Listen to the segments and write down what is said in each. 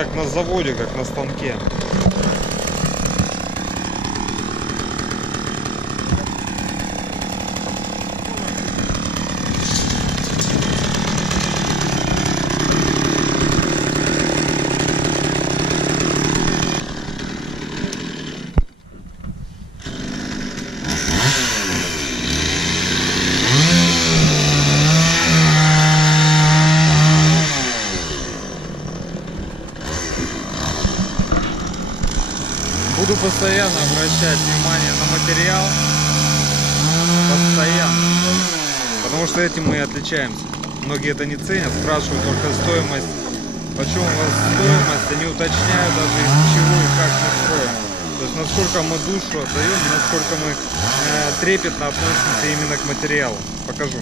как на заводе, как на станке. Буду постоянно обращать внимание на материал. Постоянно. Потому что этим мы и отличаемся. Многие это не ценят, спрашивают только стоимость. Почему у вас стоимость? Они уточняют даже из чего и как мы строим. То есть насколько мы душу отдаем, насколько мы трепетно относимся именно к материалу. Покажу.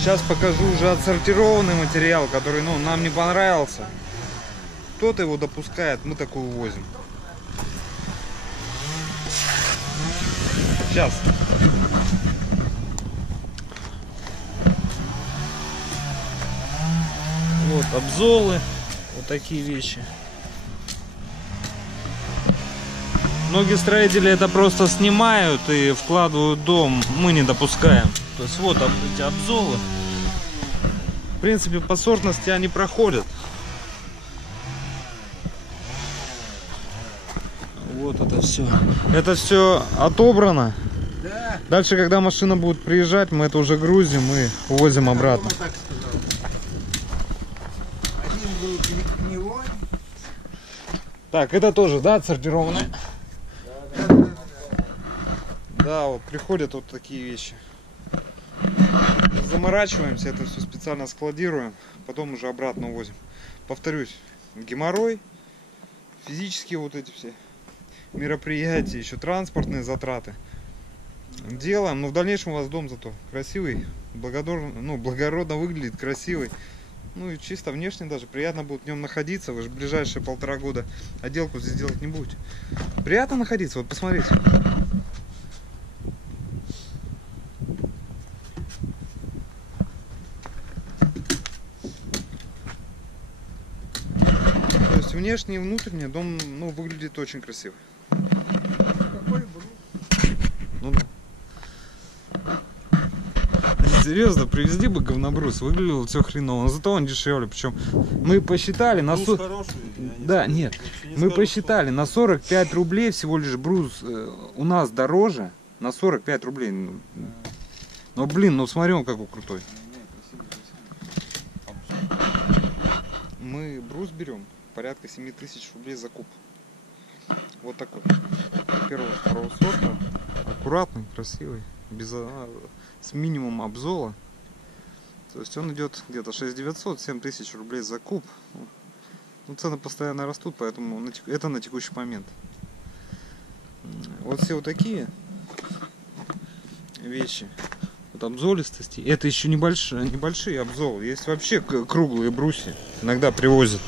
Сейчас покажу уже отсортированный материал, который нам не понравился. Кто-то его допускает, мы такой увозим. Сейчас. Вот обзолы, вот такие вещи. Многие строители это просто снимают и вкладывают в дом, мы не допускаем. То есть вот эти обзолы. В принципе, по сортности они проходят. Вот это все. Это все отобрано. Да. Дальше, когда машина будет приезжать, мы это уже грузим и увозим обратно. Так, это тоже, да, отсортированное? Да, вот приходят вот такие вещи. Заморачиваемся, это все специально складируем, потом уже обратно увозим. Повторюсь, геморрой, физические вот эти все мероприятия, еще транспортные затраты делаем, но в дальнейшем у вас дом зато красивый, благородно выглядит, красивый. Ну и чисто внешне даже приятно будет в нем находиться. Вы же в ближайшие 1,5 года отделку здесь делать не будете. Приятно находиться, вот посмотрите. То есть внешне и внутренне дом выглядит очень красиво. Какой брус? Ну да. Серьезно, привезли бы говнобрус, выглядел все хреново, но зато он дешевле. Причем мы посчитали на мы посчитали на 45 рублей всего лишь брус у нас дороже на 45 рублей. Но блин, смотри, он какой крутой. Мы брус берем порядка 7000 рублей за куб. Вот такой. Первого, второго сорта. Аккуратный, красивый. С минимумом обзола. То есть он идет где-то 6900-7000 рублей за куб. Ну, цены постоянно растут, поэтому это на текущий момент. Вот все вот такие вещи. Вот обзолистости. Это еще небольшие обзолы. Есть вообще круглые брусья. Иногда привозят.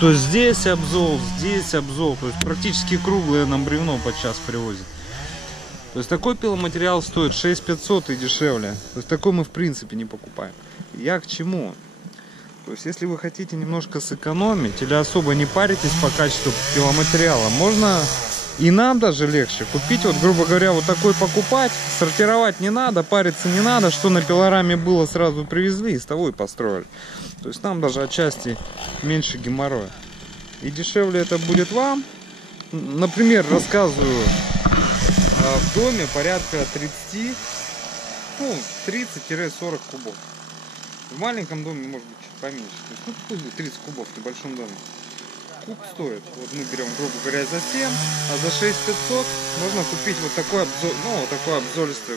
То есть здесь обзол. То есть практически круглое нам бревно подчас привозят. То есть такой пиломатериал стоит 6500 и дешевле. То есть такой мы в принципе не покупаем. Я к чему? То есть если вы хотите немножко сэкономить или особо не паритесь по качеству пиломатериала, можно и нам даже легче купить, вот грубо говоря, вот такой покупать, сортировать не надо, париться не надо, что на пилораме было, сразу привезли и с того и построили. То есть нам даже отчасти меньше геморроя. И дешевле это будет вам. Например, рассказываю, в доме порядка 30-40 кубов. В маленьком доме может быть чуть поменьше. То есть, пусть будет 30 кубов в небольшом доме. Куб стоит. Вот мы берем, грубо говоря, за 7, а за 6500 можно купить вот такой такой обзолистый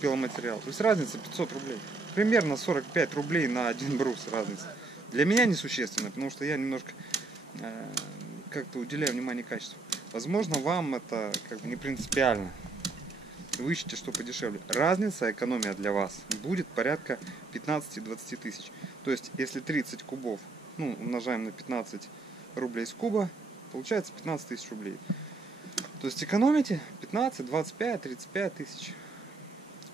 пиломатериал. То есть разница 500 рублей. Примерно 45 рублей на один брус разница. Для меня несущественно, потому что я немножко как-то уделяю внимание качеству. Возможно, вам это не принципиально. вы ищете что подешевле. Разница, экономия для вас будет порядка 15-20 тысяч. То есть, если 30 кубов, ну, умножаем на 15 рублей с куба, получается 15 тысяч рублей. То есть, экономите 15, 25, 35 тысяч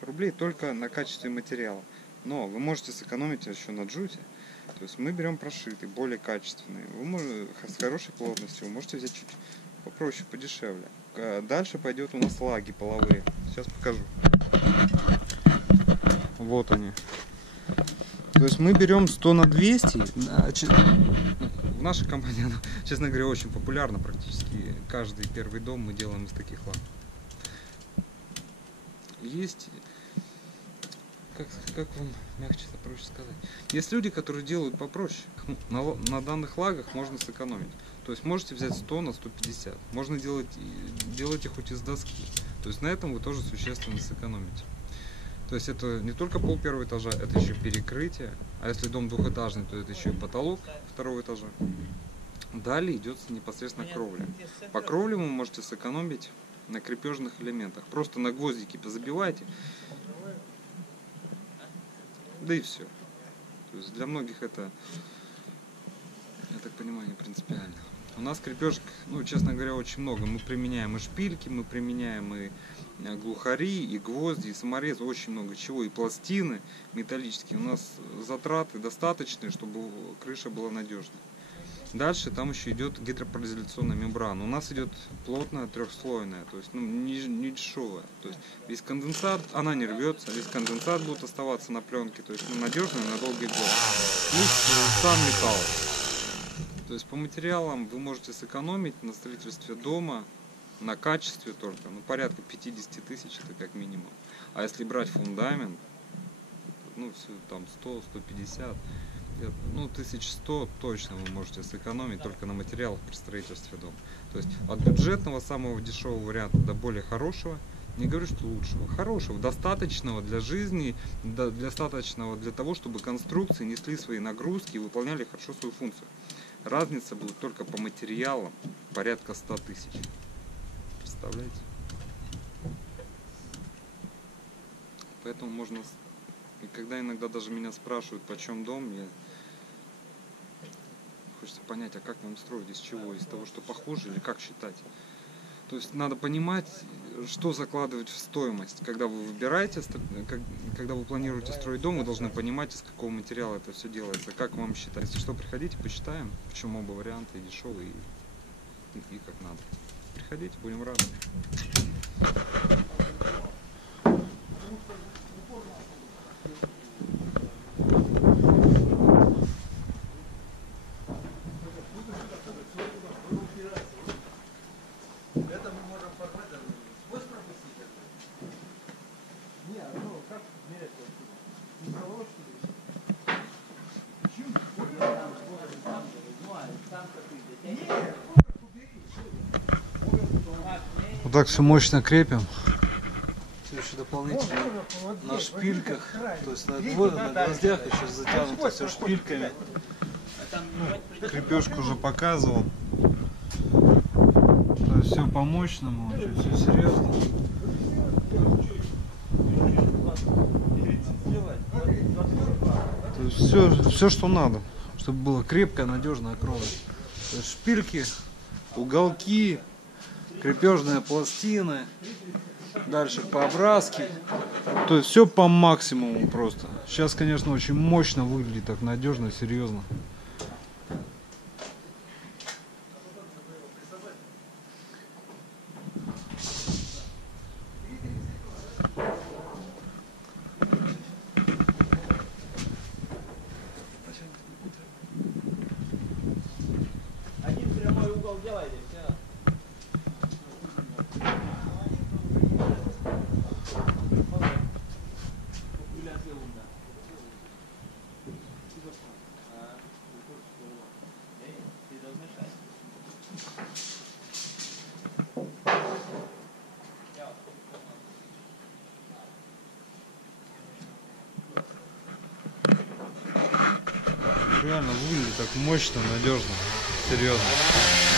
рублей только на качестве материала. Но вы можете сэкономить еще на джуте. То есть мы берем прошитый, более качественный. Вы можете, с хорошей плотностью, вы можете взять чуть попроще, подешевле. Дальше пойдет у нас лаги половые. Сейчас покажу. Вот они. То есть мы берем 100 на 200. В нашей компании, она, честно говоря, очень популярна. Практически каждый первый дом мы делаем из таких лагов. Есть... Как вам мягче, проще сказать? Есть люди, которые делают попроще. На данных лагах можно сэкономить. То есть можете взять 100 на 150. Можно делать их хоть из доски. То есть на этом вы тоже существенно сэкономите. То есть это не только пол первого этажа, это еще перекрытие. А если дом двухэтажный, то это еще и потолок второго этажа. Далее идет непосредственно кровля. По кровле вы можете сэкономить на крепежных элементах. Просто на гвоздики позабивайте. Да и все. То есть для многих это, я так понимаю, не принципиально. У нас крепежек, ну, честно говоря, очень много. Мы применяем и шпильки, мы применяем и глухари, и гвозди, и саморезы, очень много чего. И пластины металлические. У нас затраты достаточные, чтобы крыша была надежной. Дальше там еще идет гидропаразоляционная мембрана. У нас идет плотная трехслойная, то есть, ну, не дешевая. То есть весь конденсат, она не рвется, весь конденсат будет оставаться на пленке, то есть, ну, надежный на долгий год. Плюс сам металл. То есть по материалам вы можете сэкономить на строительстве дома, на качестве только, ну, порядка 50 тысяч, это как минимум. А если брать фундамент, ну, все, там 100, 150, ну, 1100 точно вы можете сэкономить только на материалах при строительстве дома. То есть от бюджетного, самого дешевого варианта до более хорошего, не говорю, что лучшего, хорошего, достаточного для жизни, достаточного для того, чтобы конструкции несли свои нагрузки и выполняли хорошо свою функцию. Разница будет только по материалам порядка 100 тысяч. Представляете? Поэтому можно... И когда иногда даже меня спрашивают, почем дом, хочется понять, а как вам строить, из чего, из того, что похоже, или как считать. То есть надо понимать, что закладывать в стоимость. Когда вы выбираете, когда вы планируете строить дом, вы должны понимать, из какого материала это все делается, как вам считать. Если что, приходите, посчитаем, причем оба варианта, и дешевый, и как надо. Приходите, будем рады. Вот так все мощно крепим. Все еще дополнительно на шпильках, то есть на гвоздях еще затянуто все шпильками. Ну, крепежку уже показывал. То есть все по мощному, все серьезно. То есть все, что надо, чтобы было крепкое, надежное кровля. То есть шпильки, уголки, крепежные пластины, дальше по образке. То есть все по максимуму просто. Сейчас, конечно, очень мощно выглядит, так надежно, серьезно. Один прямой угол делайте, все. Реально выглядит так мощно, надежно, серьезно.